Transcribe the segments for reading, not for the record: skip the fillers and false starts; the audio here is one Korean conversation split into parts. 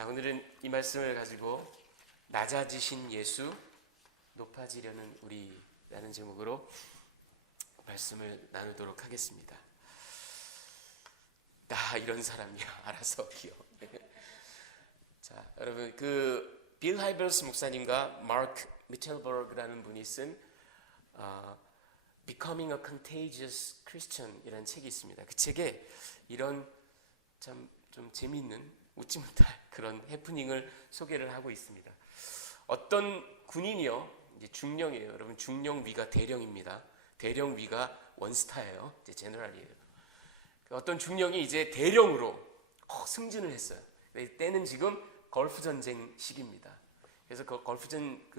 자, 오늘은 이 말씀을 가지고 낮아지신 예수, 높아지려는 우리라는 제목으로 말씀을 나누도록 하겠습니다. 나 이런 사람이야. 알아서 기어. 자, 여러분 빌 하이버스 목사님과 마크 미첼버그라는 분이 쓴 Becoming a Contagious Christian 이라는 책이 있습니다. 그 책에 이런 참 좀 재미있는 웃지 못할 그런 해프닝을 소개를 하고 있습니다. 어떤 군인이요, 이제 중령이에요. 여러분 중령위가 대령입니다. 대령위가 원스타예요. 이제 제너럴이에요. 어떤 중령이 이제 대령으로 승진을 했어요. 때는 지금 걸프 전쟁 시기입니다. 그래서 그 걸프전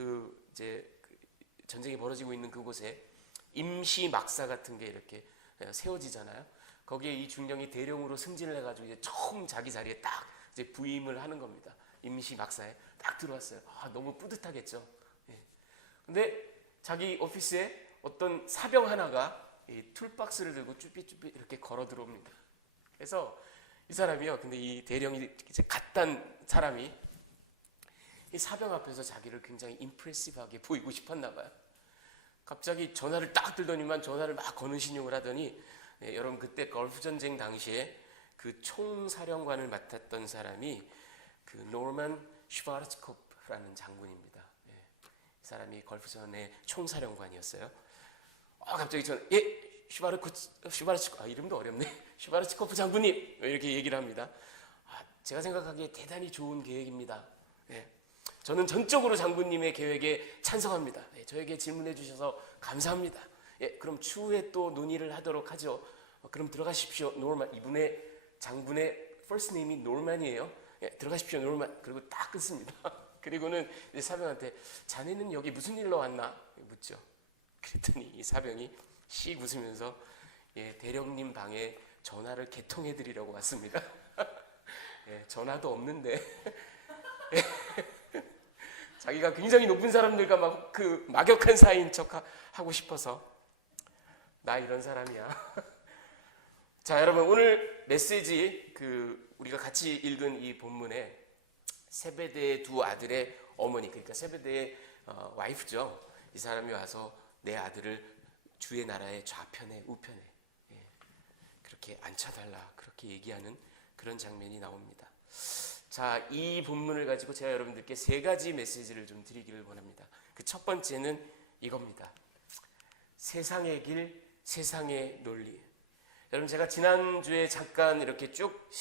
전쟁이 벌어지고 있는 그곳에 임시 막사 같은 게 이렇게 세워지잖아요. 거기에 이 중령이 대령으로 승진을 해가지고 이제 처음 자기 자리에 딱 이제 부임을 하는 겁니다. 임시 막사에 딱 들어왔어요. 너무 뿌듯하겠죠. 근데 자기 오피스에 어떤 사병 하나가 이 툴박스를 들고 쭈삣쭈삣 이렇게 걸어 들어옵니다. 그래서 이 사람이요, 근데 이 대령이 이제 갓단 사람이 이 사병 앞에서 자기를 굉장히 임프레시브하게 보이고 싶었나 봐요. 갑자기 전화를 딱 들더니만 전화를 막 거는 신용을 하더니 여러분 그때 걸프 전쟁 당시에 그 총사령관을 맡았던 사람이 그 노르만 슈바르츠코프라는 장군입니다. 이 사람이 걸프전의 총사령관이었어요. 갑자기 슈바르츠코프, 이름도 어렵네. 슈바르츠코프 장군님 이렇게 얘기를 합니다. 제가 생각하기에 대단히 좋은 계획입니다. 저는 전적으로 장군님의 계획에 찬성합니다. 저에게 질문해 주셔서 감사합니다. 그럼 추후에 또 논의를 하도록 하죠. 그럼 들어가십시오, 노르만. 이분의 장군의 first name이 노르만이에요. 들어가십시오, 노르만. 그리고 딱 끊습니다. 그리고는 이제 사병한테 자네는 여기 무슨 일로 왔나 묻죠. 그랬더니 이 사병이 씩 웃으면서 대령님 방에 전화를 개통해 드리려고 왔습니다. 전화도 없는데 자기가 굉장히 높은 사람들과 막 그 막역한 사이인 척 하고 싶어서 나 이런 사람이야. 자, 여러분 오늘 메시지 우리가 같이 읽은 이 본문에 세베대의 두 아들의 어머니, 그러니까 세베대의 와이프죠. 이 사람이 와서 내 아들을 주의 나라의 좌편에 우편에 그렇게 앉혀달라 그렇게 얘기하는 그런 장면이 나옵니다. 자, 이 본문을 가지고 제가 여러분들께 세 가지 메시지를 좀 드리기를 원합니다. 그 첫 번째는 이겁니다. 세상의 길, 세상의 논리. 여러분 제가 지난주에 잠깐 이렇게 쭉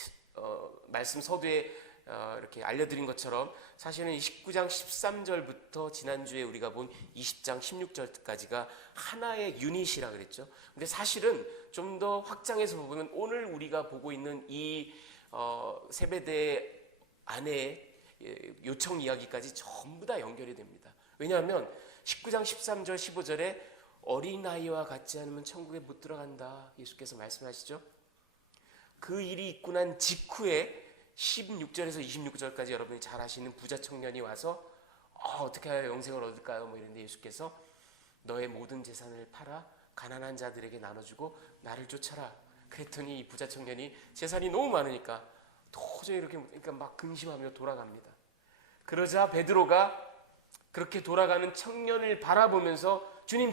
말씀 서두에 이렇게 알려드린 것처럼 사실은 19장 13절부터 지난주에 우리가 본 20장 16절까지가 하나의 유닛이라 그랬죠. 근데 사실은 좀 더 확장해서 보면 오늘 우리가 보고 있는 이 세베대 아내의 요청 이야기까지 전부 다 연결이 됩니다. 왜냐하면 19장 13절 15절에 어린아이와 같지 않으면 천국에 못 들어간다 예수께서 말씀하시죠. 그 일이 있고 난 직후에 16절에서 26절까지 여러분이 잘 아시는 부자 청년이 와서 어떻게 해야 영생을 얻을까요? 이랬는데 예수께서 너의 모든 재산을 팔아 가난한 자들에게 나눠주고 나를 쫓아라. 그랬더니 이 부자 청년이 재산이 너무 많으니까 도저히 이렇게 그러니까 막 근심하며 돌아갑니다. 그러자 베드로가 그렇게 돌아가는 청년을 바라보면서 주님,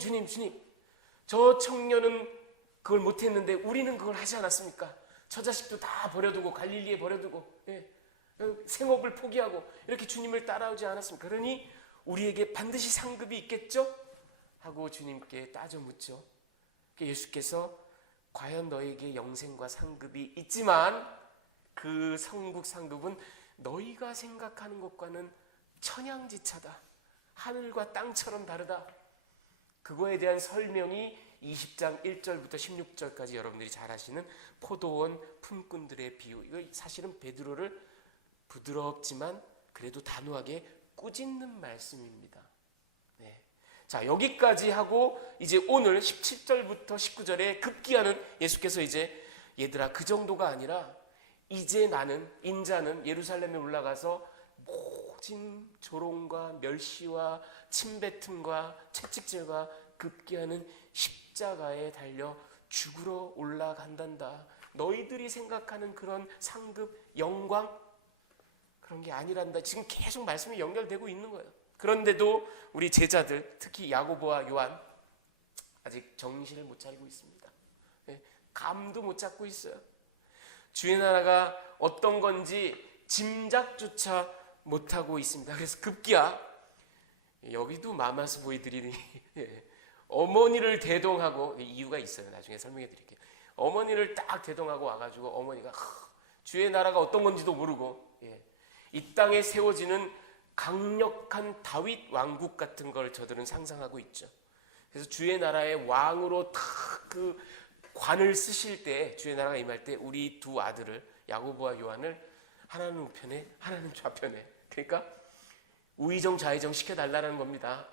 저 청년은 그걸 못했는데 우리는 그걸 하지 않았습니까? 저 자식도 다 버려두고 갈릴리에 버려두고 생업을 포기하고 이렇게 주님을 따라오지 않았습니까? 그러니 우리에게 반드시 상급이 있겠죠? 하고 주님께 따져 묻죠. 예수께서 과연 너에게 영생과 상급이 있지만 그 천국 상급은 너희가 생각하는 것과는 천양지차다. 하늘과 땅처럼 다르다. 그거에 대한 설명이 20장 1절부터 16절까지 여러분들이 잘 아시는 포도원 품꾼들의 비유. 이거 사실은 베드로를 부드럽지만 그래도 단호하게 꾸짖는 말씀입니다. 자, 여기까지 하고 이제 오늘 17절부터 19절에 급기야는 예수께서 이제 얘들아 그 정도가 아니라 이제 나는 인자는 예루살렘에 올라가서 모진 조롱과 멸시와 침뱉음과 채찍질과 급기야는 십자가에 달려 죽으러 올라간단다. 너희들이 생각하는 그런 상급 영광 그런 게 아니란다. 지금 계속 말씀이 연결되고 있는 거예요. 그런데도 우리 제자들, 특히 야고보와 요한 아직 정신을 못 차리고 있습니다. 감도 못 잡고 있어요. 주의 나라가 어떤 건지 짐작조차 못하고 있습니다. 그래서 급기야 여기도 마마스 보이들이 어머니를 대동하고, 이유가 있어요. 나중에 설명해 드릴게요. 어머니를 딱 대동하고 와가지고 어머니가 주의 나라가 어떤 건지도 모르고 이 땅에 세워지는 강력한 다윗 왕국 같은 걸 저들은 상상하고 있죠. 그래서 주의 나라의 왕으로 딱 그 관을 쓰실 때, 주의 나라가 임할 때 우리 두 아들을, 야고보와 요한을 하나는 우편에 하나는 좌편에, 그러니까 우의정 좌의정 시켜달라는 겁니다.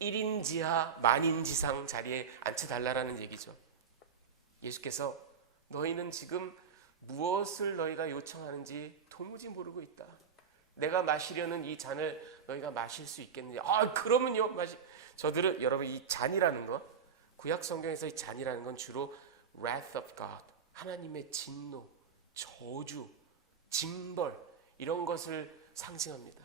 1인지하 만인지상 자리에 앉혀달라는 얘기죠. 예수께서 너희는 지금 무엇을 너희가 요청하는지 도무지 모르고 있다. 내가 마시려는 이 잔을 너희가 마실 수 있겠느냐. 그러면요. 저들은, 여러분, 이 잔이라는 거, 구약 성경에서 이 잔이라는 건 주로 wrath of God, 하나님의 진노, 저주, 징벌, 이런 것을 상징합니다.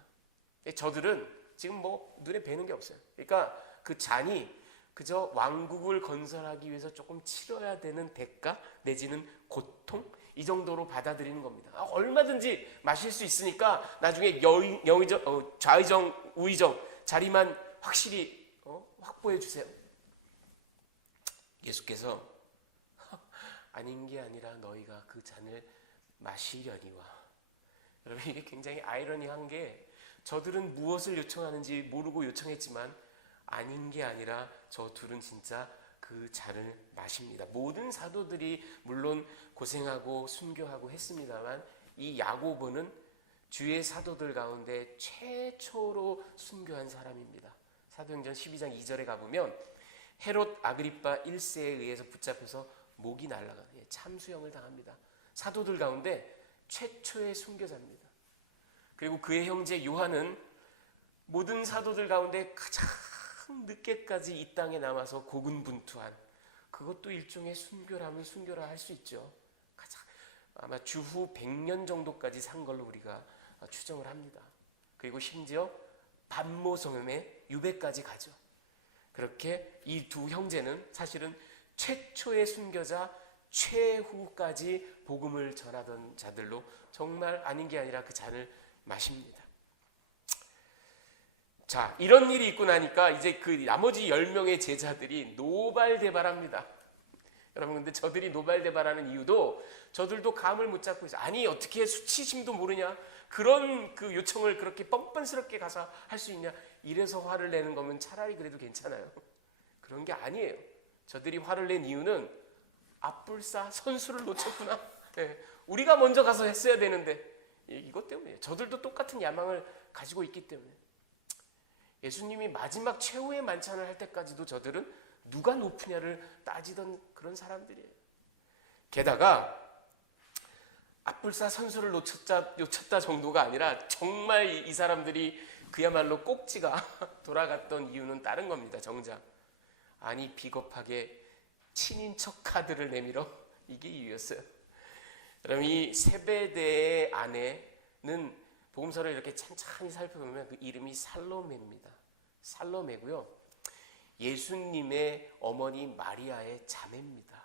저들은 지금 뭐 눈에 뵈는 게 없어요. 그러니까 그 잔이 그저 왕국을 건설하기 위해서 조금 치러야 되는 대가 내지는 고통, 이 정도로 받아들이는 겁니다. 얼마든지 마실 수 있으니까 나중에 좌의정, 우의정 자리만 확실히 확보해 주세요. 예수께서 아닌 게 아니라 너희가 그 잔을 마시려니와. 여러분, 이게 굉장히 아이러니한 게, 저들은 무엇을 요청하는지 모르고 요청했지만 아닌 게 아니라 저 둘은 진짜 그 잔을 마십니다. 모든 사도들이 물론 고생하고 순교하고 했습니다만 이 야고보는 주의 사도들 가운데 최초로 순교한 사람입니다. 사도행전 12장 2절에 가보면 헤롯 아그리파 1세에 의해서 붙잡혀서 목이 날아가는 참수형을 당합니다. 사도들 가운데 최초의 순교자입니다. 그리고 그의 형제 요한은 모든 사도들 가운데 가장 늦게까지 이 땅에 남아서 고군분투한, 그것도 일종의 순교라면 순교라 할 수 있죠. 가장 아마 주후 100년 정도까지 산 걸로 우리가 추정을 합니다. 그리고 심지어 반모섬에 유배까지 가죠. 그렇게 이 두 형제는 사실은 최초의 순교자, 최후까지 복음을 전하던 자들로 정말 아닌 게 아니라 그 잔을 마십니다. 자, 이런 일이 있고 나니까 이제 그 나머지 10명의 제자들이 노발대발합니다. 여러분, 근데 저들이 노발대발하는 이유도 저들도 감을 못 잡고 있어요. 아니, 어떻게 수치심도 모르냐? 그런 그 요청을 그렇게 뻔뻔스럽게 가서 할 수 있냐? 이래서 화를 내는 거면 차라리 그래도 괜찮아요. 그런 게 아니에요. 저들이 화를 낸 이유는 앞불사 선수를 놓쳤구나. 우리가 먼저 가서 했어야 되는데, 이것 때문이에요. 저들도 똑같은 야망을 가지고 있기 때문에. 예수님이 마지막 최후의 만찬을 할 때까지도 저들은 누가 높으냐를 따지던 그런 사람들이에요. 게다가 앞불사 선수를 놓쳤다 정도가 아니라 정말 이 사람들이 그야말로 꼭지가 돌아갔던 이유는 다른 겁니다. 정작 아니, 비겁하게 친인척 카드를 내밀어, 이게 이유였어요. 여러분, 이 세베대의 아내는 복음서를 이렇게 찬찬히 살펴보면 그 이름이 살로메입니다. 살로메고요, 예수님의 어머니 마리아의 자매입니다.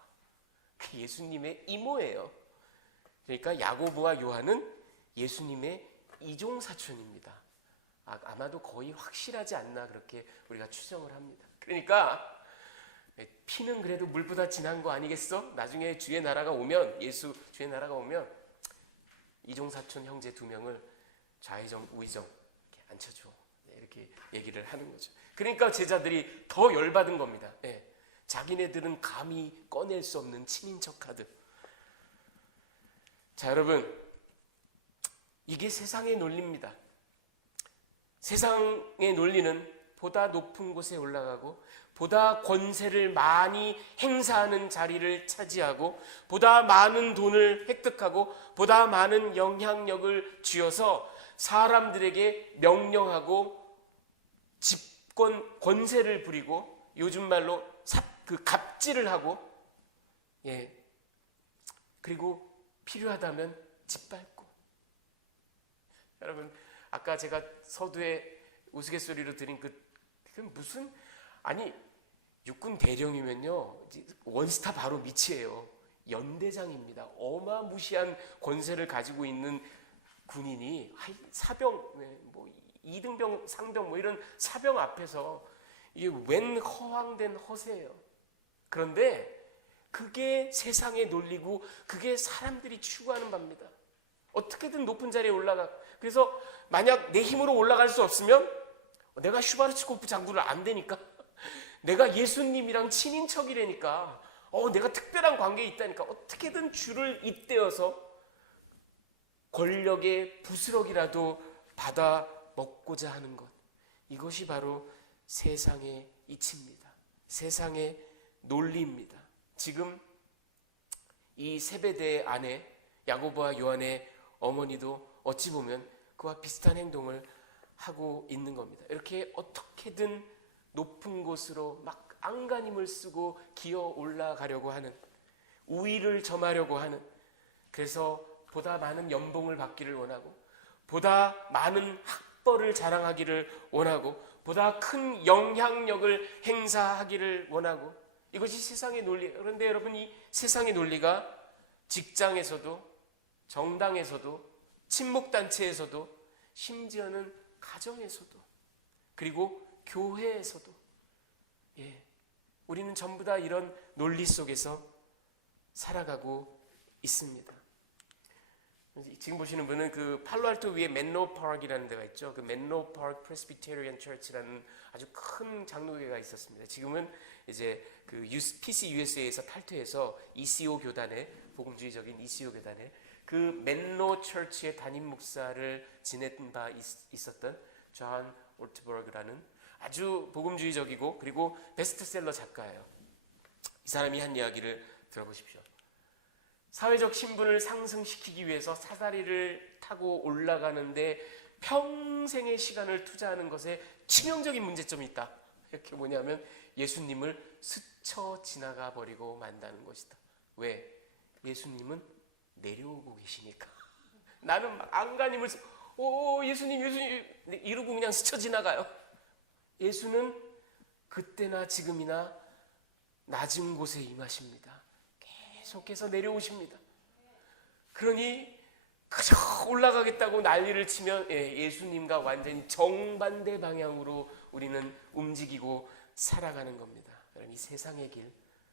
예수님의 이모예요. 그러니까 야고보와 요한은 예수님의 이종사촌입니다. 아마도 거의 확실하지 않나 그렇게 우리가 추정을 합니다. 그러니까 피는 그래도 물보다 진한 거 아니겠어? 나중에 주의 나라가 오면, 예수 주의 나라가 오면 이종사촌 형제 2명을 좌의정 우의정 이렇게 앉혀줘, 이렇게 얘기를 하는 거죠. 그러니까 제자들이 더 열받은 겁니다. 자기네들은 감히 꺼낼 수 없는 친인척 카드. 자, 여러분, 이게 세상의 논리입니다. 세상의 논리는 보다 높은 곳에 올라가고, 보다 권세를 많이 행사하는 자리를 차지하고, 보다 많은 돈을 획득하고, 보다 많은 영향력을 쥐어서 사람들에게 명령하고 집권 권세를 부리고, 요즘 말로 갑질을 하고, 그리고 필요하다면 짓밟고, 여러분, 아까 제가 서두에 우스갯소리로 드린 그 무슨, 아니 육군 대령이면요 원스타 바로 밑이에요. 연대장입니다. 어마무시한 권세를 가지고 있는 군인이 사병, 뭐 2등병, 상병 뭐 이런 사병 앞에서 이게 웬 허황된 허세예요. 그런데 그게 세상의 논리고 그게 사람들이 추구하는 바입니다. 어떻게든 높은 자리에 올라가. 그래서 만약 내 힘으로 올라갈 수 없으면 내가 슈바르츠코프 장군을 안 되니까, 내가 예수님이랑 친인척이라니까, 내가 특별한 관계에 있다니까 어떻게든 줄을 잇대어서 권력의 부스럭이라도 받아 먹고자 하는 것, 이것이 바로 세상의 이치입니다. 세상의 논리입니다. 지금 이 세베대의 아내 야고보와 요한의 어머니도 어찌 보면 그와 비슷한 행동을 하고 있는 겁니다. 이렇게 어떻게든 높은 곳으로 막 안간힘을 쓰고 기어 올라가려고 하는, 우위를 점하려고 하는, 그래서 보다 많은 연봉을 받기를 원하고, 보다 많은 학벌을 자랑하기를 원하고, 보다 큰 영향력을 행사하기를 원하고, 이것이 세상의 논리예요. 그런데 여러분, 이 세상의 논리가 직장에서도, 정당에서도, 친목단체에서도, 심지어는 가정에서도, 그리고 교회에서도, 우리는 전부 다 이런 논리 속에서 살아가고 있습니다. 지금 보시는 분은 그 팔로알토 위에 맨로 파크이라는 데가 있죠. 그 맨로 파크 프레스비테리안 처치라는 아주 큰 장로교회가 있었습니다. 지금은 이제 그 PCUSA에서 탈퇴해서 ECO 교단에, 복음주의적인 ECO 교단에 그 맨로 처치의 담임 목사를 지낸 바 있었던 존 올트버그라는 아주 복음주의적이고 그리고 베스트셀러 작가예요. 이 사람이 한 이야기를 들어보십시오. 사회적 신분을 상승시키기 위해서 사다리를 타고 올라가는데 평생의 시간을 투자하는 것에 치명적인 문제점이 있다. 이렇게 뭐냐면 예수님을 스쳐 지나가 버리고 만다는 것이다. 왜? 예수님은 내려오고 계시니까. 나는 막 안간힘을 예수님 이러고 그냥 스쳐 지나가요. 예수는 그때나 지금이나 낮은 곳에 임하십니다. 계속해서 내려오십니다. 그러니 그저 올라가겠다고 난리를 치면 예수님과 완전히 정반대 방향으로 우리는 움직이고 살아가는 겁니다. 이 세상의 길,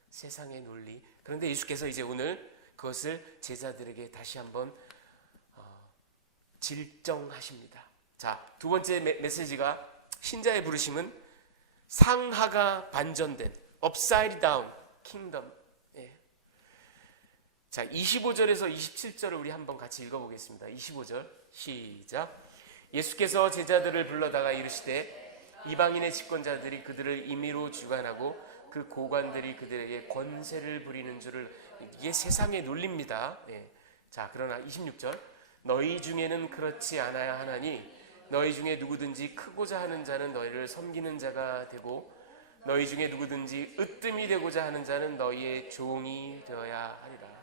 세상의 논리. 그런데 예수께서 이제 오늘 그것을 제자들에게 다시 한번 질정하십니다. 자, 두 번째 메시지가, 신자의 부르심은 상하가 반전된 upside down kingdom. 자, 25절에서 27절을 우리 한번 같이 읽어보겠습니다. 25절 시작. 예수께서 제자들을 불러다가 이르시되 이방인의 집권자들이 그들을 임의로 주관하고 그 고관들이 그들에게 권세를 부리는 줄을, 이게 세상의 논리입니다. 자, 그러나 26절, 너희 중에는 그렇지 않아야 하나니 너희 중에 누구든지 크고자 하는 자는 너희를 섬기는 자가 되고 너희 중에 누구든지 으뜸이 되고자 하는 자는 너희의 종이 되어야 하리라.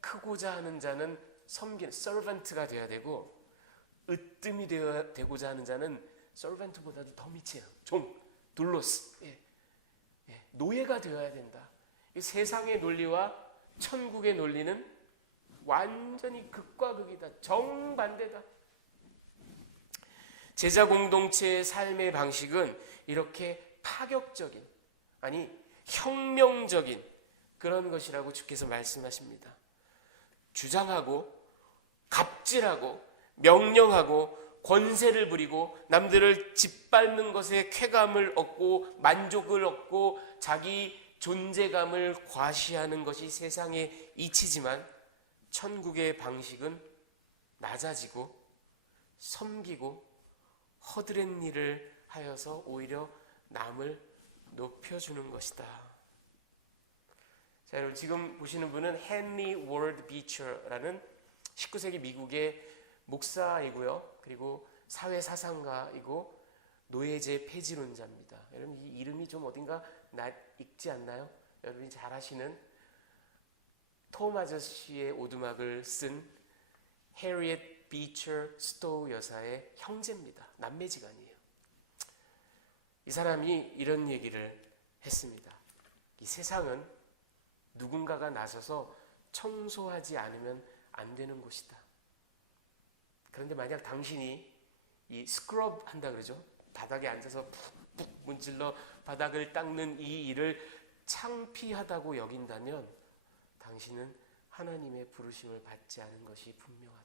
크고자 하는 자는 섬기는 서번트가 되어야 되고, 으뜸이 되고자 하는 자는 서번트보다도 더 밑이에요. 종, 둘로스, 노예가 되어야 된다. 이 세상의 논리와 천국의 논리는 완전히 극과 극이다. 정반대다. 제자 공동체의 삶의 방식은 이렇게 파격적인, 아니 혁명적인 그런 것이라고 주께서 말씀하십니다. 주장하고 갑질하고 명령하고 권세를 부리고 남들을 짓밟는 것에 쾌감을 얻고 만족을 얻고 자기 존재감을 과시하는 것이 세상의 이치지만, 천국의 방식은 낮아지고 섬기고 허드렛 일을 하여서 오히려 남을 높여주는 것이다. 자, 여러분, 지금 보시는 분은 헨리 월드 비처라는 19세기 미국의 목사이고요, 그리고 사회사상가이고 노예제 폐지론자입니다. 여러분, 이 이름이 좀 어딘가 익지 않나요? 여러분이 잘 아시는 톰 아저씨의 오두막을 쓴 해리엣 비처 스토우 여사의 형제입니다. 남매지간이에요. 이 사람이 이런 얘기를 했습니다. 이 세상은 누군가가 나서서 청소하지 않으면 안 되는 곳이다. 그런데 만약 당신이 이 스크럽 한다 그러죠. 바닥에 앉아서 푹푹 문질러 바닥을 닦는 이 일을 창피하다고 여긴다면 당신은 하나님의 부르심을 받지 않은 것이 분명하다.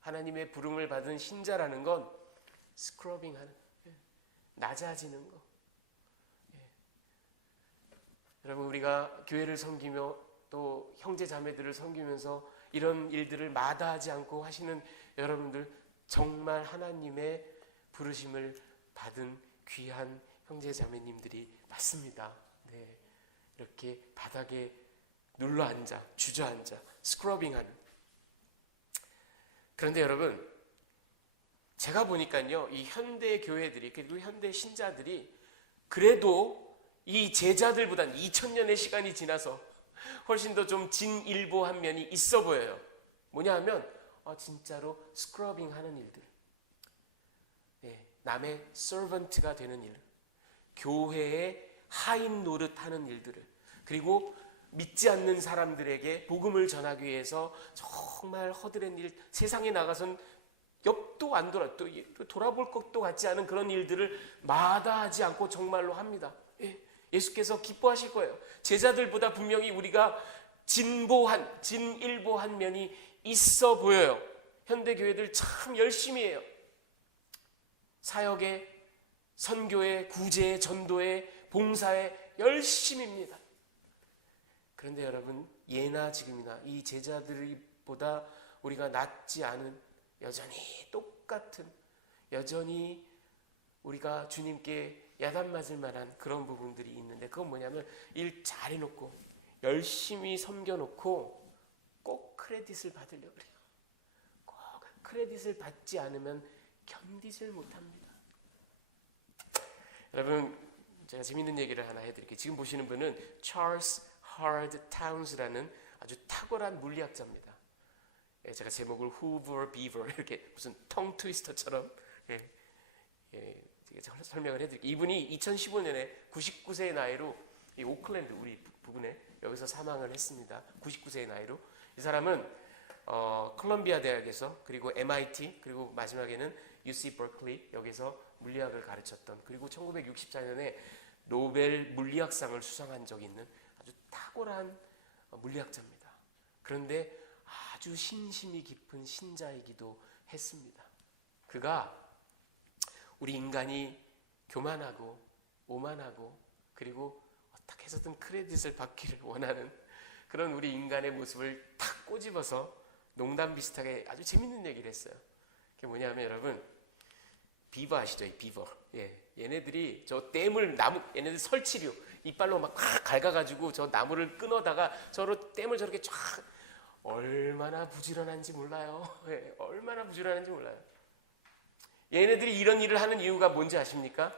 하나님의 부름을 받은 신자라는 건 스크러빙하는, 낮아지는 거. 여러분, 우리가 교회를 섬기며 또 형제 자매들을 섬기면서 이런 일들을 마다하지 않고 하시는 여러분들, 정말 하나님의 부르심을 받은 귀한 형제 자매님들이 맞습니다. 네, 이렇게 바닥에 눌러 앉아, 주저앉아, 스크러빙하는. 그런데 여러분, 제가 보니까요, 이 현대 교회들이, 그리고 현대 신자들이 그래도 이 제자들보단 2000년의 시간이 지나서 훨씬 더 좀 진일보한 면이 있어 보여요. 뭐냐 하면 진짜로 스크러빙 하는 일들, 남의 서번트가 되는 일, 교회의 하인 노릇하는 일들을, 그리고 믿지 않는 사람들에게 복음을 전하기 위해서 정말 허드렛 일, 세상에 나가선 옆도 안 돌아, 또 돌아볼 것도 같지 않은 그런 일들을 마다하지 않고 정말로 합니다. 예수께서 기뻐하실 거예요. 제자들보다 분명히 우리가 진일보한 면이 있어 보여요. 현대교회들 참 열심히 해요. 사역에, 선교에, 구제에, 전도에, 봉사에 열심입니다. 그런데 여러분, 예나 지금이나 이 제자들보다 우리가 낫지 않은, 여전히 똑같은, 여전히 우리가 주님께 야단 맞을 만한 그런 부분들이 있는데, 그건 뭐냐면 일 잘해놓고 열심히 섬겨놓고 꼭 크레딧을 받으려고 그래요. 꼭 크레딧을 받지 않으면 견디질 못합니다. 여러분, 제가 재밌는 얘기를 하나 해드릴게요. 지금 보시는 분은 찰스 하드 타운스라는 아주 탁월한 물리학자입니다. 제가 제목을 후버 비버 이렇게 무슨 텅 트위스터처럼 설명을 해드릴게요. 이분이 2015년에 99세의 나이로 이 오클랜드, 우리 부근에 여기서 사망을 했습니다. 99세의 나이로. 이 사람은 콜롬비아 대학에서, 그리고 MIT, 그리고 마지막에는 UC 버클리, 여기서 물리학을 가르쳤던, 그리고 1964년에 노벨 물리학상을 수상한 적이 있는 아주 탁월한 물리학자입니다. 그런데 아주 신심이 깊은 신자이기도 했습니다. 그가 우리 인간이 교만하고 오만하고, 그리고 어떻게 해서든 크레딧을 받기를 원하는 그런 우리 인간의 모습을 탁 꼬집어서 농담 비슷하게 아주 재밌는 얘기를 했어요. 그게 뭐냐면, 여러분, 비버 아시죠? 이 비버. 얘네들이 저 댐을, 얘네들 설치류 이빨로 막 갉아가지고 저 나무를 끊어다가 저로 댐을 저렇게 쫙, 얼마나 부지런한지 몰라요. 얼마나 부지런한지 몰라요. 얘네들이 이런 일을 하는 이유가 뭔지 아십니까?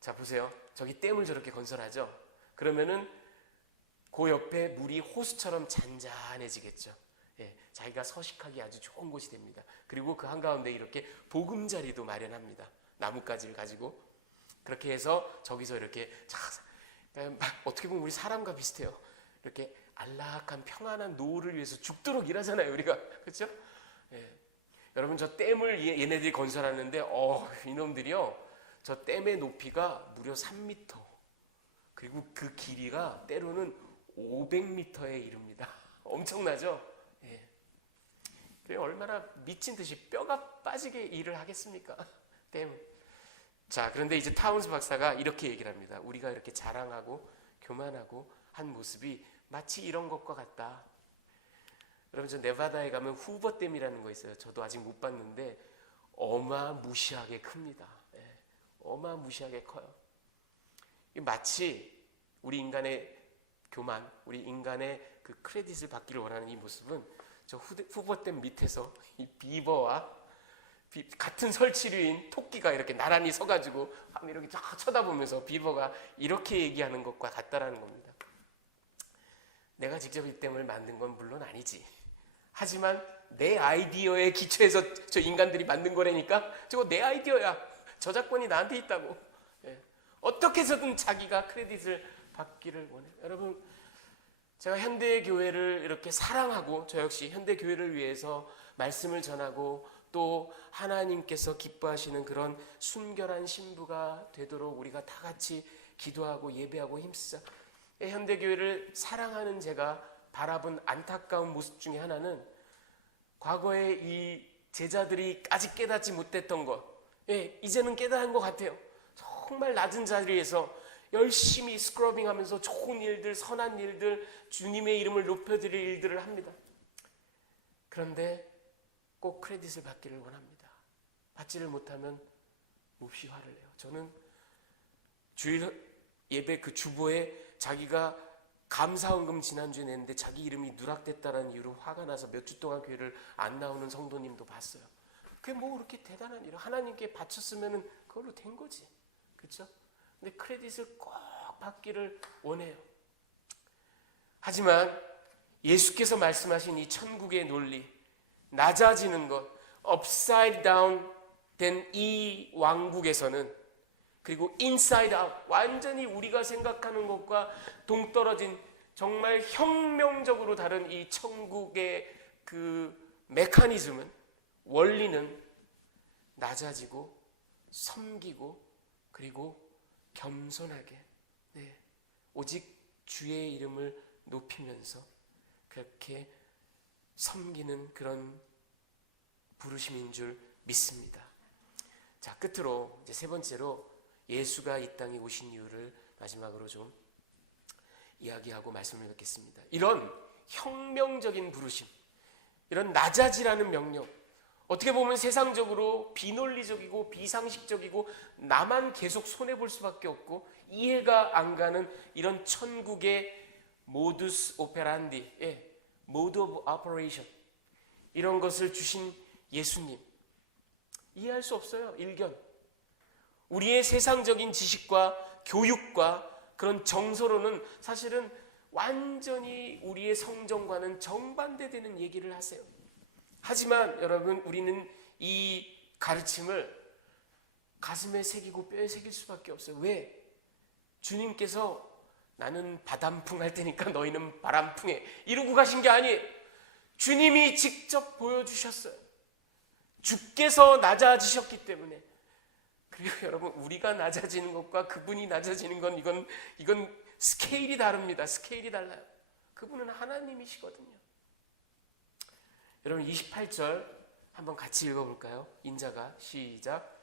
자, 보세요. 저기 댐을 저렇게 건설하죠. 그러면은 그 옆에 물이 호수처럼 잔잔해지겠죠. 자기가 서식하기 아주 좋은 곳이 됩니다. 그리고 그 한가운데 이렇게 보금자리도 마련합니다. 나뭇가지를 가지고. 그렇게 해서 저기서 이렇게 어떻게 보면 우리 사람과 비슷해요. 이렇게 안락한 평안한 노후를 위해서 죽도록 일하잖아요, 우리가. 그렇죠? 여러분, 저 댐을 얘네들이 건설하는데 이놈들이요, 저 댐의 높이가 무려 3m, 그리고 그 길이가 때로는 500m에 이릅니다. 엄청나죠? 그래, 얼마나 미친 듯이 뼈가 빠지게 일을 하겠습니까? 댐. 자, 그런데 이제 타운스 박사가 이렇게 얘기를 합니다. 우리가 이렇게 자랑하고 교만하고 한 모습이 마치 이런 것과 같다. 여러분, 저 네바다에 가면 후버댐이라는 거 있어요. 저도 아직 못 봤는데 어마무시하게 큽니다. 어마무시하게 커요. 마치 우리 인간의 교만, 우리 인간의 그 크레딧을 받기를 원하는 이 모습은 저 후버댐 밑에서 이 비버와 같은 설치류인 토끼가 이렇게 나란히 서가지고 이렇게 쫙 쳐다보면서 비버가 이렇게 얘기하는 것과 같다라는 겁니다. 내가 직접 이 댐을 만든 건 물론 아니지. 하지만 내 아이디어에 기초해서 저 인간들이 만든 거라니까 저거 내 아이디어야. 저작권이 나한테 있다고. 예. 어떻게 해서든 자기가 크레딧을 받기를 원해요. 여러분, 제가 현대교회를 이렇게 사랑하고 저 역시 현대교회를 위해서 말씀을 전하고 또 하나님께서 기뻐하시는 그런 순결한 신부가 되도록 우리가 다 같이 기도하고 예배하고 힘쓰자. 현대교회를 사랑하는 제가 바라본 안타까운 모습 중에 하나는 과거에 이 제자들이 아직 깨닫지 못했던 것, 이제는 깨달은 것 같아요. 정말 낮은 자리에서 열심히 스크러빙하면서 좋은 일들, 선한 일들, 주님의 이름을 높여드릴 일들을 합니다. 그런데 꼭 크레딧을 받기를 원합니다. 받지를 못하면 몹시 화를 내요. 저는 주일 예배 그 주보에 자기가 감사헌금 지난주에 냈는데 자기 이름이 누락됐다는 이유로 화가 나서 몇 주 동안 교회를 안 나오는 성도님도 봤어요. 그게 뭐 그렇게 대단한 일, 하나님께 바쳤으면 그걸로 된 거지. 그렇죠? 근데 크레딧을 꼭 받기를 원해요. 하지만 예수께서 말씀하신 이 천국의 논리, 낮아지는 것, upside down 된 이 왕국에서는, 그리고 inside out, 완전히 우리가 생각하는 것과 동떨어진 정말 혁명적으로 다른 이 천국의 그 메커니즘은, 원리는 낮아지고 섬기고 그리고 겸손하게, 오직 주의 이름을 높이면서 그렇게 섬기는 그런 부르심인 줄 믿습니다. 자, 끝으로 이제 세 번째로 예수가 이 땅에 오신 이유를 마지막으로 좀 이야기하고 말씀을 뵙겠습니다. 이런 혁명적인 부르심, 이런 낮아지라는 명령, 어떻게 보면 세상적으로 비논리적이고 비상식적이고 나만 계속 손해볼 수밖에 없고 이해가 안 가는 이런 천국의 모두스 오페란디, 모드 오브 오퍼레이션, 이런 것을 주신 예수님, 이해할 수 없어요. 일견. 우리의 세상적인 지식과 교육과 그런 정서로는 사실은 완전히 우리의 성정과는 정반대되는 얘기를 하세요. 하지만 여러분, 우리는 이 가르침을 가슴에 새기고 뼈에 새길 수밖에 없어요. 왜? 주님께서 나는 바람풍 할 테니까 너희는 바람풍해 이러고 가신 게 아니에요. 주님이 직접 보여주셨어요. 주께서 낮아지셨기 때문에. 그리고 여러분, 우리가 낮아지는 것과 그분이 낮아지는 건 이건 스케일이 다릅니다. 스케일이 달라요. 그분은 하나님이시거든요. 여러분, 28절 한번 같이 읽어볼까요? 인자가, 시작.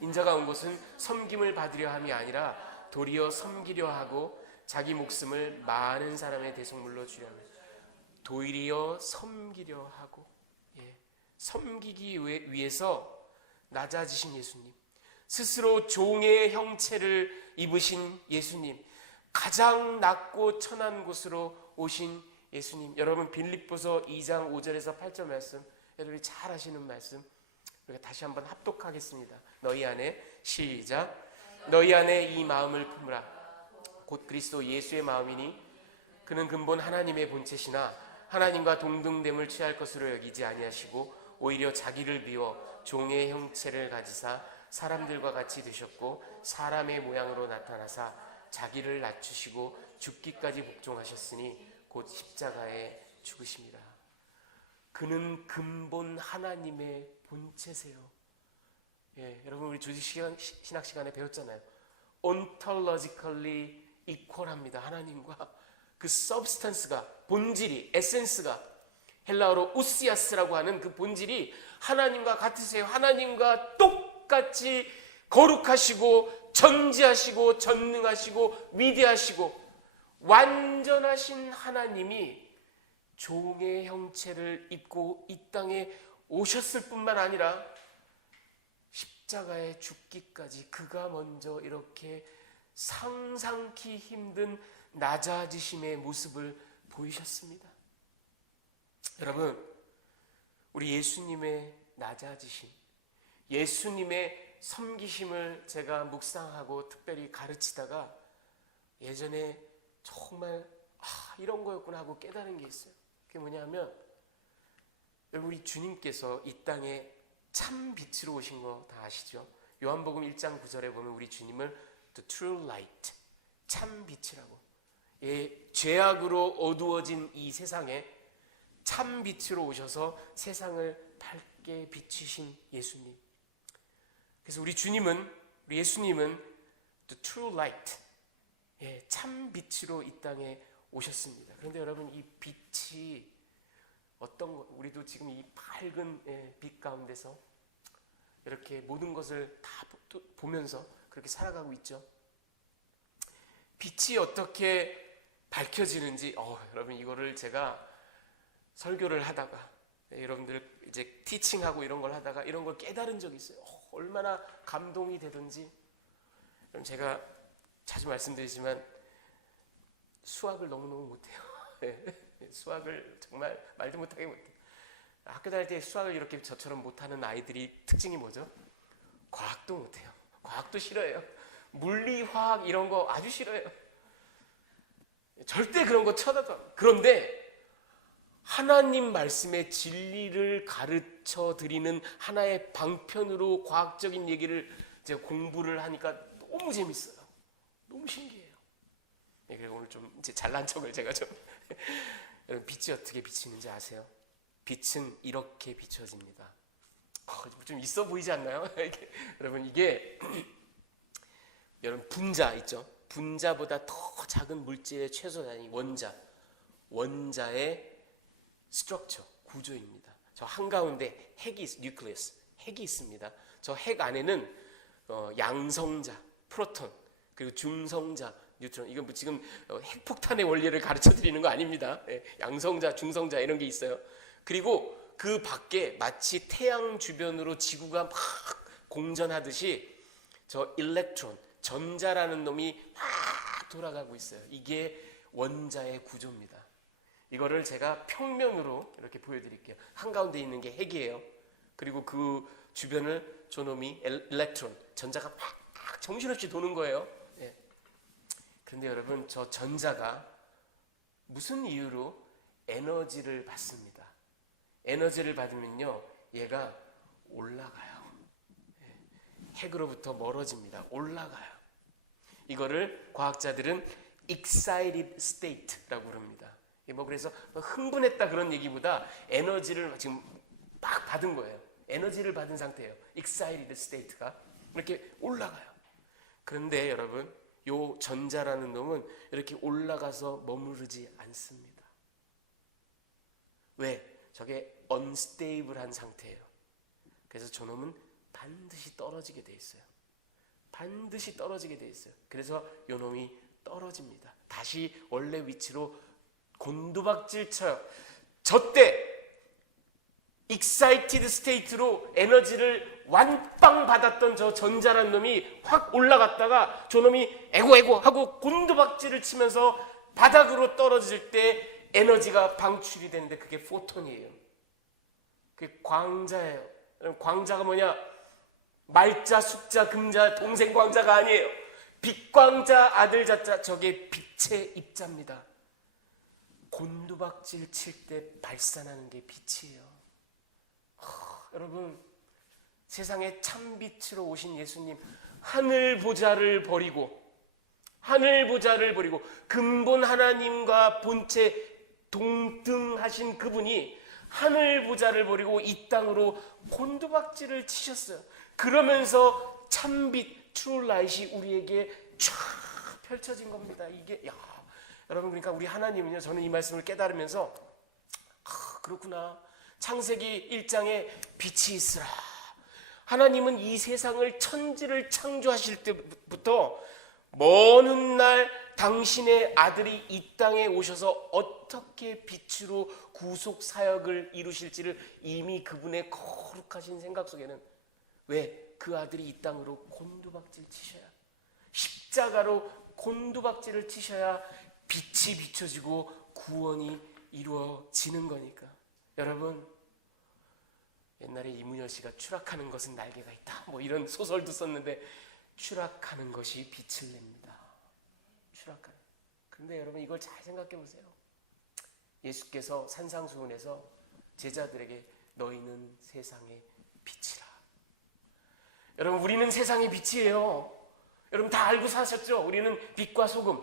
인자가 온 것은 섬김을 받으려 함이 아니라 도리어 섬기려 하고 자기 목숨을 많은 사람의 대속물로 주려 함이라. 도리어 섬기려 하고, 섬기기 위해서 낮아지신 예수님, 스스로 종의 형체를 입으신 예수님, 가장 낮고 천한 곳으로 오신 예수님. 여러분, 빌립보서 2장 5절에서 8절 말씀, 여러분이 잘 아시는 말씀, 우리가 다시 한번 합독하겠습니다. 너희 안에, 시작. 너희 안에 이 마음을 품으라. 곧 그리스도 예수의 마음이니 그는 근본 하나님의 본체시나 하나님과 동등됨을 취할 것으로 여기지 아니하시고 오히려 자기를 비워 종의 형체를 가지사 사람들과 같이 되셨고 사람의 모양으로 나타나사 자기를 낮추시고 죽기까지 복종하셨으니 곧 십자가에 죽으심이라. 그는 근본 하나님의 본체세요. 여러분, 우리 조직 신학 시간에 배웠잖아요. ontologically equal합니다. 하나님과 그 substance가, 본질이, 에센스가, 헬라어로 우시아스라고 하는 그 본질이 하나님과 같으세요. 하나님과 똑같이 거룩하시고 전지하시고 전능하시고 위대하시고 완전하신 하나님이 종의 형체를 입고 이 땅에 오셨을 뿐만 아니라 십자가에 죽기까지 그가 먼저 이렇게 상상키 힘든 낮아지심의 모습을 보이셨습니다. 여러분, 우리 예수님의 낮아지심, 예수님의 섬기심을 제가 묵상하고 특별히 가르치다가 예전에 정말 이런 거였구나 하고 깨달은 게 있어요. 그게 뭐냐면 여러분, 우리 주님께서 이 땅에 참 빛으로 오신 거 다 아시죠? 요한복음 1장 9절에 보면 우리 주님을 The True Light, 참 빛이라고. 죄악으로 어두워진 이 세상에 참 빛으로 오셔서 세상을 밝게 비추신 예수님. 그래서 우리 예수님은 The True Light, 참 빛으로 이 땅에 오셨습니다. 그런데 여러분, 이 빛이 어떤 것, 우리도 지금 이 밝은 빛 가운데서 이렇게 모든 것을 다 보면서 그렇게 살아가고 있죠. 빛이 어떻게 밝혀지는지, 여러분, 이거를 제가 설교를 하다가, 여러분들 이제 티칭하고 이런 걸 하다가 이런 걸 깨달은 적이 있어요. 얼마나 감동이 되든지. 그럼 제가 자주 말씀드리지만 수학을 너무너무 못해요. 수학을 정말 말도 못하게 못해요. 학교 다닐 때 수학을 이렇게 저처럼 못하는 아이들이 특징이 뭐죠? 과학도 못해요. 과학도 싫어해요. 물리, 화학 이런 거 아주 싫어해요. 절대 그런 거 쳐다도 안. 그런데 하나님 말씀의 진리를 가르쳐 드리는 하나의 방편으로 과학적인 얘기를 제가 공부를 하니까 너무 재밌어요. 너무 신기해요. 그리고 오늘 좀 이제 잘난 척을 제가 좀 여러분, 빛이 어떻게 비치는지 아세요? 빛은 이렇게 비춰집니다. 좀 있어 보이지 않나요? 여러분, 이게 여러분, 분자 있죠? 분자보다 더 작은 물질의 최소 단위 원자의 스트럭처, 구조입니다. 저 한가운데 뉴클리어스, 핵이 있습니다. 저 핵 안에는 양성자, 프로톤, 그리고 중성자, 뉴트론. 이건 지금 핵폭탄의 원리를 가르쳐 드리는 거 아닙니다. 양성자, 중성자 이런 게 있어요. 그리고 그 밖에 마치 태양 주변으로 지구가 막 공전하듯이 저 일렉트론, 전자라는 놈이 막 돌아가고 있어요. 이게 원자의 구조입니다. 이거를 제가 평면으로 이렇게 보여드릴게요. 한가운데 있는 게 핵이에요. 그리고 그 주변을 저놈이 일렉트론, 전자가 막 정신없이 도는 거예요. 그런데 여러분, 저 전자가 무슨 이유로 에너지를 받습니다. 에너지를 받으면요, 얘가 올라가요. 핵으로부터 멀어집니다. 올라가요. 이거를 과학자들은 excited state라고 부릅니다. 그래서 흥분했다 그런 얘기보다 에너지를 지금 막 받은 거예요. 에너지를 받은 상태예요. excited state가 이렇게 올라가요. 그런데 여러분, 요 전자라는 놈은 이렇게 올라가서 머무르지 않습니다. 왜? 저게 unstable한 상태예요. 그래서 저놈은 반드시 떨어지게 돼 있어요. 반드시 떨어지게 돼 있어요. 그래서 요 놈이 떨어집니다. 다시 원래 위치로 곤두박질 쳐요. 저때 excited state로 에너지를 완빵 받았던 저 전자란 놈이 확 올라갔다가 저 놈이 에고 하고 곤두박질을 치면서 바닥으로 떨어질 때 에너지가 방출이 되는데 그게 포톤이에요. 그게 광자예요. 광자가 뭐냐? 말자, 숫자, 금자, 동생 광자가 아니에요. 빛광자, 아들 자자, 저게 빛의 입자입니다. 곤두박질 칠 때 발산하는 게 빛이에요. 여러분, 세상에 참빛으로 오신 예수님, 하늘 보좌를 버리고 근본 하나님과 본체 동등하신 그분이 하늘 보좌를 버리고 이 땅으로 곤두박질을 치셨어요. 그러면서 참빛 트루 라이트이 우리에게 쫙 펼쳐진 겁니다. 이게 여러분, 그러니까 우리 하나님은요, 저는 이 말씀을 깨달으면서 그렇구나. 창세기 1장에 빛이 있으라. 하나님은 이 세상을, 천지를 창조하실 때부터 먼 훗날 당신의 아들이 이 땅에 오셔서 어떻게 빛으로 구속 사역을 이루실지를 이미 그분의 거룩하신 생각 속에는, 왜? 그 아들이 이 땅으로 곤두박질 치셔야, 십자가로 곤두박질을 치셔야 빛이 비춰지고 구원이 이루어지는 거니까. 여러분, 옛날에 이문열 씨가 추락하는 것은 날개가 있다, 뭐 이런 소설도 썼는데, 추락하는 것이 빛을 냅니다. 추락하는. 그런데 여러분, 이걸 잘 생각해 보세요. 예수께서 산상수훈에서 제자들에게 너희는 세상의 빛이라. 여러분, 우리는 세상의 빛이에요. 여러분 다 알고 사셨죠? 우리는 빛과 소금.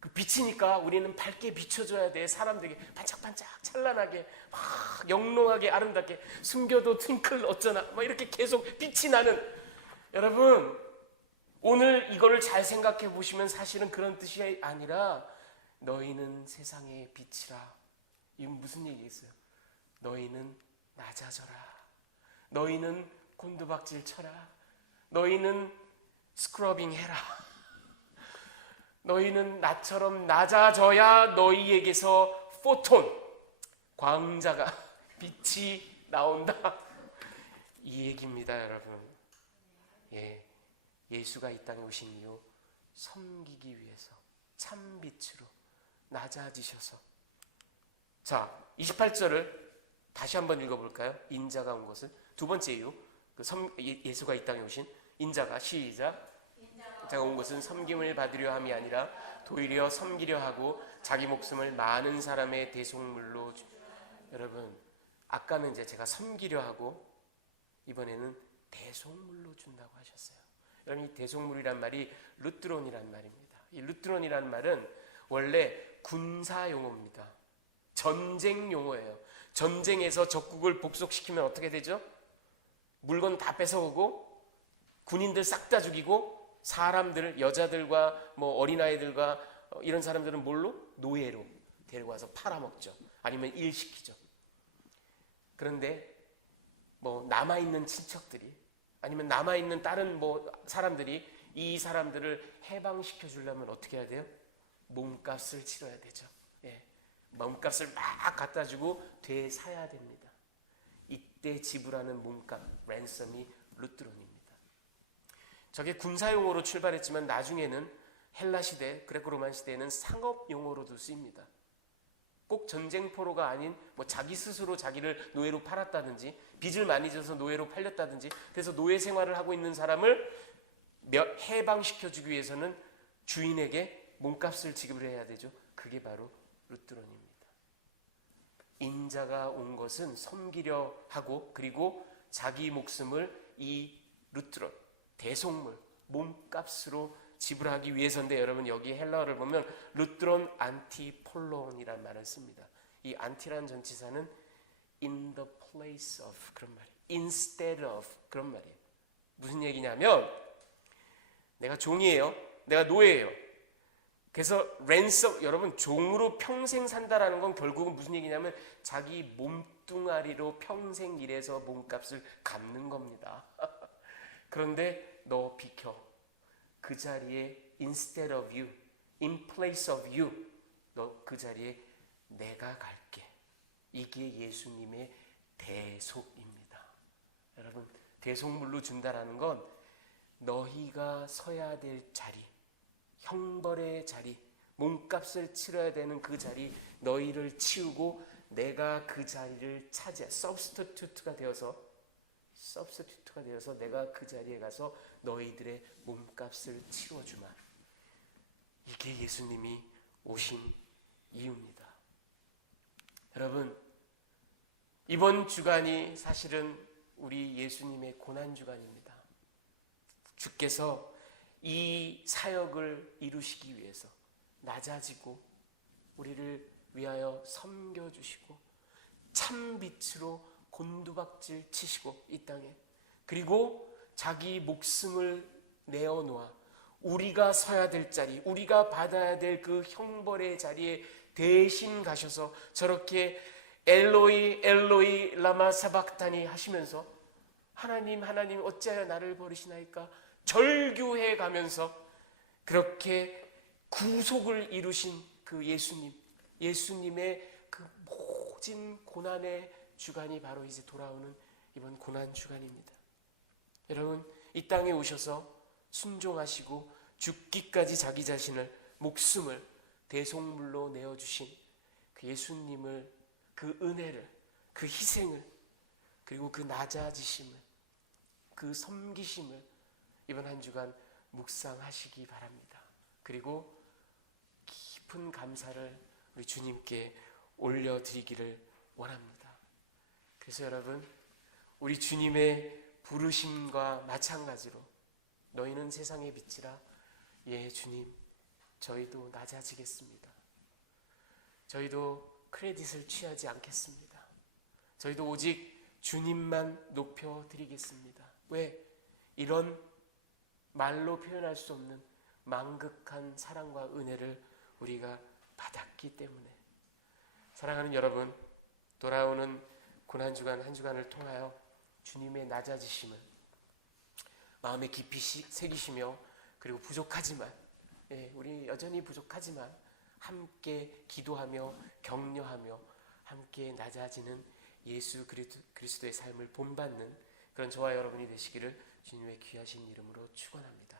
그 빛이니까 우리는 밝게 비춰줘야 돼. 사람들에게 반짝반짝 찬란하게 막 영롱하게 아름답게, 숨겨도 팅클 어쩌나 막 이렇게 계속 빛이 나는. 여러분, 오늘 이거를 잘 생각해 보시면 사실은 그런 뜻이 아니라 너희는 세상의 빛이라. 이건 무슨 얘기겠어요? 너희는 낮아져라. 너희는 곤두박질 쳐라. 너희는 스크러빙 해라. 너희는 나처럼 낮아져야 너희에게서 포톤, 광자가, 빛이 나온다. 이 얘기입니다, 여러분. 예수가 이 땅에 오신 이유 섬기기 위해서 참 빛으로 낮아지셔서. 자, 28절을 다시 한번 읽어볼까요? 인자가 온 것은 두 번째 이유, 예수가 이 땅에 오신 인자가, 시작. 인자가 온 것은 섬김을 받으려 함이 아니라 도리어 섬기려 하고 자기 목숨을 많은 사람의 대속물로 여러분, 아까는 이제 제가 섬기려 하고 이번에는 대속물로 준다고 하셨어요. 여러분, 이 대속물이란 말이 루트론이란 말입니다. 이 루트론이란 말은 원래 군사 용어입니다. 전쟁 용어예요. 전쟁에서 적국을 복속시키면 어떻게 되죠? 물건 다 뺏어오고 군인들 싹 다 죽이고 사람들, 여자들과 뭐 어린아이들과 이런 사람들은 뭘로? 노예로 데리고 와서 팔아먹죠. 아니면 일시키죠. 그런데 뭐 남아있는 친척들이, 아니면 남아있는 다른 뭐 사람들이 이 사람들을 해방시켜 주려면 어떻게 해야 돼요? 몸값을 치러야 되죠. 몸값을 막 갖다 주고 되사야 됩니다. 이때 지불하는 몸값, 랜섬이 루트론입니다. 저게 군사용어로 출발했지만 나중에는 헬라 시대, 그레코로만 시대에는 상업용어로도 쓰입니다. 꼭 전쟁포로가 아닌 뭐 자기 스스로 자기를 노예로 팔았다든지 빚을 많이 져서 노예로 팔렸다든지, 그래서 노예 생활을 하고 있는 사람을 해방시켜주기 위해서는 주인에게 몸값을 지급을 해야 되죠. 그게 바로 루트론입니다. 인자가 온 것은 섬기려 하고 그리고 자기 목숨을 이 루트론, 대속물, 몸값으로 지불하기 위해서인데, 여러분 여기 헬라어를 보면 루트론 안티폴론이라는 말을 씁니다. 이 안티라는 전치사는 in the place of 그런 말이에요. instead of 그런 말이에요. 무슨 얘기냐면 내가 종이에요. 내가 노예예요. 그래서 랜섬, 여러분 종으로 평생 산다라는 건 결국은 무슨 얘기냐면 자기 몸뚱아리로 평생 일해서 몸값을 갚는 겁니다. 그런데 너 비켜. 그 자리에 instead of you, in place of you, 너 그 자리에 내가 갈게. 이게 예수님의 대속입니다. 여러분, 대속물로 준다라는 건 너희가 서야 될 자리, 형벌의 자리, 몸값을 치러야 되는 그 자리, 너희를 치우고 내가 그 자리를 차지해 서브스티튜트가 되어서 내가 그 자리에 가서 너희들의 몸값을 치워주마. 이게 예수님이 오신 이유입니다. 여러분, 이번 주간이 사실은 우리 예수님의 고난주간입니다. 주께서 이 사역을 이루시기 위해서 낮아지고 우리를 위하여 섬겨주시고 참빛으로 곤두박질 치시고 이 땅에, 그리고 자기 목숨을 내어놓아 우리가 서야 될 자리, 우리가 받아야 될 그 형벌의 자리에 대신 가셔서 저렇게 엘로이 엘로이 라마 사박다니 하시면서 하나님 하나님 어찌하여 나를 버리시나이까 절규해 가면서 그렇게 구속을 이루신 그 예수님의 그 모진 고난의 주간이 바로 이제 돌아오는 이번 고난 주간입니다. 여러분, 이 땅에 오셔서 순종하시고 죽기까지 자기 자신을, 목숨을 대속물로 내어주신 그 예수님을, 그 은혜를, 그 희생을, 그리고 그 낮아지심을, 그 섬기심을 이번 한 주간 묵상하시기 바랍니다. 그리고 깊은 감사를 우리 주님께 올려드리기를 원합니다. 그래서 여러분, 우리 주님의 부르심과 마찬가지로 너희는 세상의 빛이라. 예, 주님, 저희도 낮아지겠습니다. 저희도 크레딧을 취하지 않겠습니다. 저희도 오직 주님만 높여드리겠습니다. 왜? 이런 말로 표현할 수 없는 망극한 사랑과 은혜를 우리가 받았기 때문에. 사랑하는 여러분, 돌아오는 고난 주간 한 주간을 통하여 주님의 낮아지심을 마음에 깊이 새기시며, 그리고 부족하지만, 우리 여전히 부족하지만 함께 기도하며 격려하며 함께 낮아지는 예수 그리스도의 삶을 본받는 그런 저와 여러분이 되시기를 주님의 귀하신 이름으로 축원합니다.